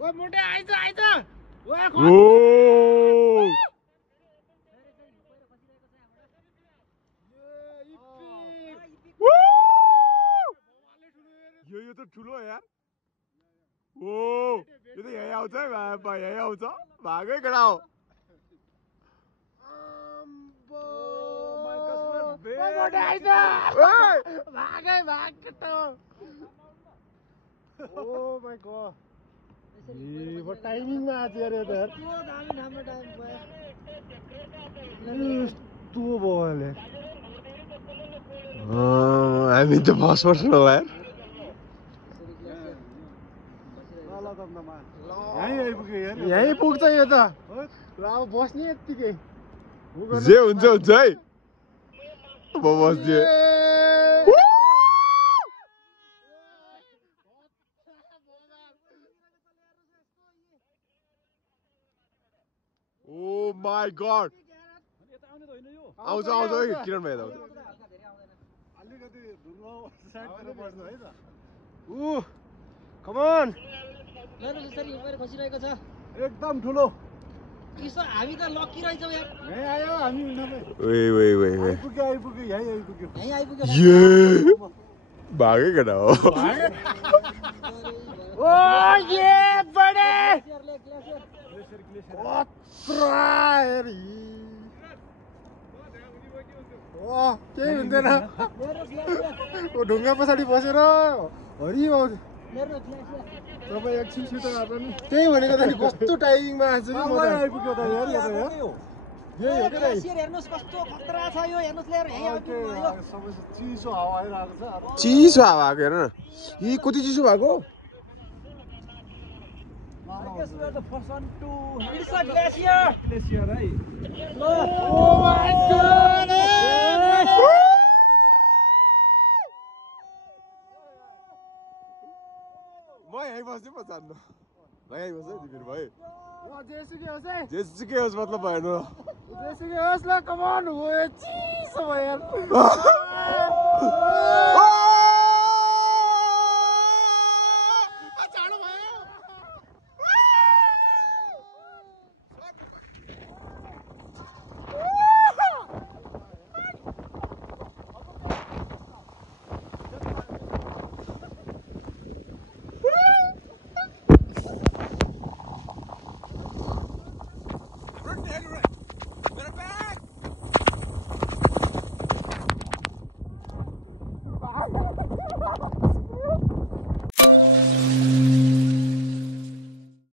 ओए मोटे आइज आइज ओए ओ यो त ठुलो यार ओ यो त यही आउँछ है यही आउँछ भागै केटा हो मोटे आइज भागै भाग केटा ओ माय गॉड ये वो टाइमिंग में आज यार इधर तो दामी ठाममा टाइम भयो तू बोले हामी त फर्स्ट पर्सन होला यार यही पुग्छ यो त ल अब बस्ने यतिकै जे हुन्छ हुन्छ है म बस्दिए ओ माय गॉड आउँछ आउँछ है किरण भाइ आउँछ अलिकति ढुङ्गा साइडतिर बस्नु है त कम अन मेरो जसरी उमेर खसिरहेको छ एकदम ठुलो किसो हामी त लकी रहेछौ यार यही आयो हामी ओए ओए ओए ओए आइपुग्यो यही आइपुग्यो ये भागै केटा हो ओ ये बडे कत्रा ओ केही हुँदैन ओ ढुङ्गा पछाडि बसेर हरि तपाईँ एकछिन छिटो आएर नि त्यही भनेको त नि कस्तो टाइमिङमा आएछ कि म त आइपुग्यो त यार यही हो के ग्लेसियर हेर्नुस् कस्तो खतरा छ यो हेर्नुस् यार यही आइपुग्नु भयो सबै चिसो हावा आइरहेको छ चिसो हावा आएको हेर न यी कति चिसो भएको I guess we are the first one to hit the glacier. Glacier है No. Oh my god! म यहीँ बस्छु म जान्नु ल यहीँ बस्छु है तिमीहरू भाइ जेसुकै होस् है जेसुकै होस् मतलब भएन जेसुकै होस् ल कम अन हो चिसो भयो यार